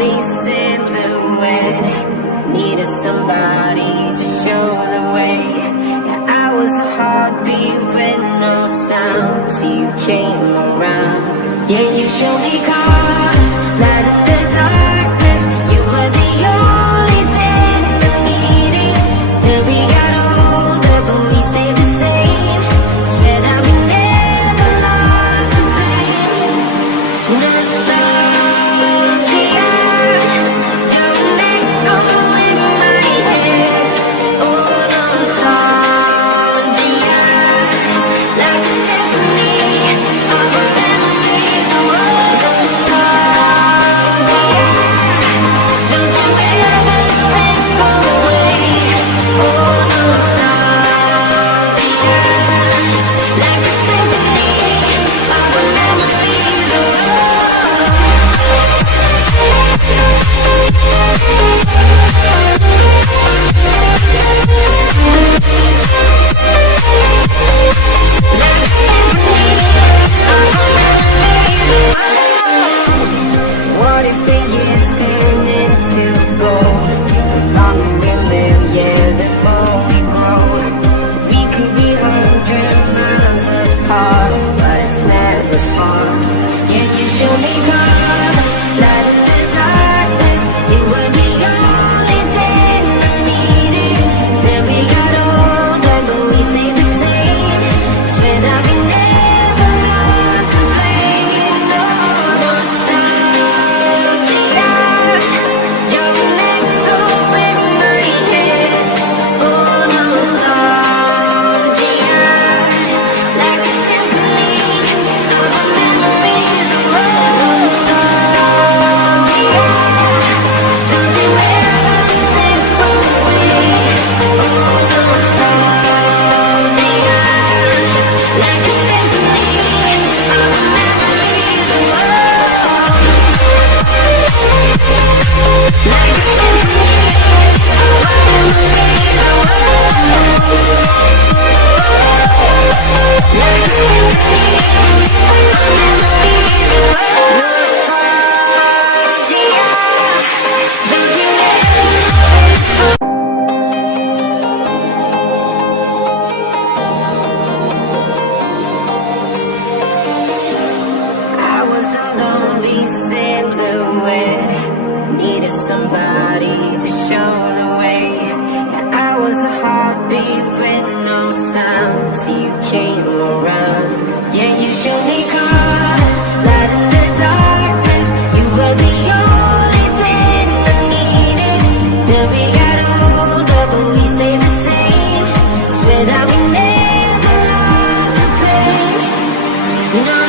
lonely silhouette. Needed somebody to show the way. Yeah, I was a heartbeat with no sound till you came around. Yeah, you showed me colors, light in the darkness. You were the only thing I needed. Then we got older, but we stayed the same. Swear that we never lost the flame. Nostalgia, don't let go in my head. Oh, nostalgia, like a symphony of a memories. Oh, nostalgia, don't you ever slip away. Oh, nostalgia, like a symphony of a memories. What if the years turn into gold? The longer we live, yeah, the more we grow. We could be 100 miles apart, but it's never far. Yeah, you show me colors, light in the darkness. You were the only thing I needed. Then we got older, but we stayed the same. Swear that we never lost the flame. No, nostalgia, don't let go in my head. Oh, nostalgia, like a symphony of memories. Oh, nostalgia, don't you ever slip away. Oh, nostalgia, like a symphony of memories. Oh, like a symphony of memories. Oh, like a symphony of memories. Nostalgia, don't you ever I was a lonely silhouette. Needed somebody to show the way. Yeah, I was a heartbeat with no sound till you came around. Yeah, you showed me colors, light in the darkness. You were the only thing I needed. Then we got older, but we stayed the same. Swear that we never lost the flame. No.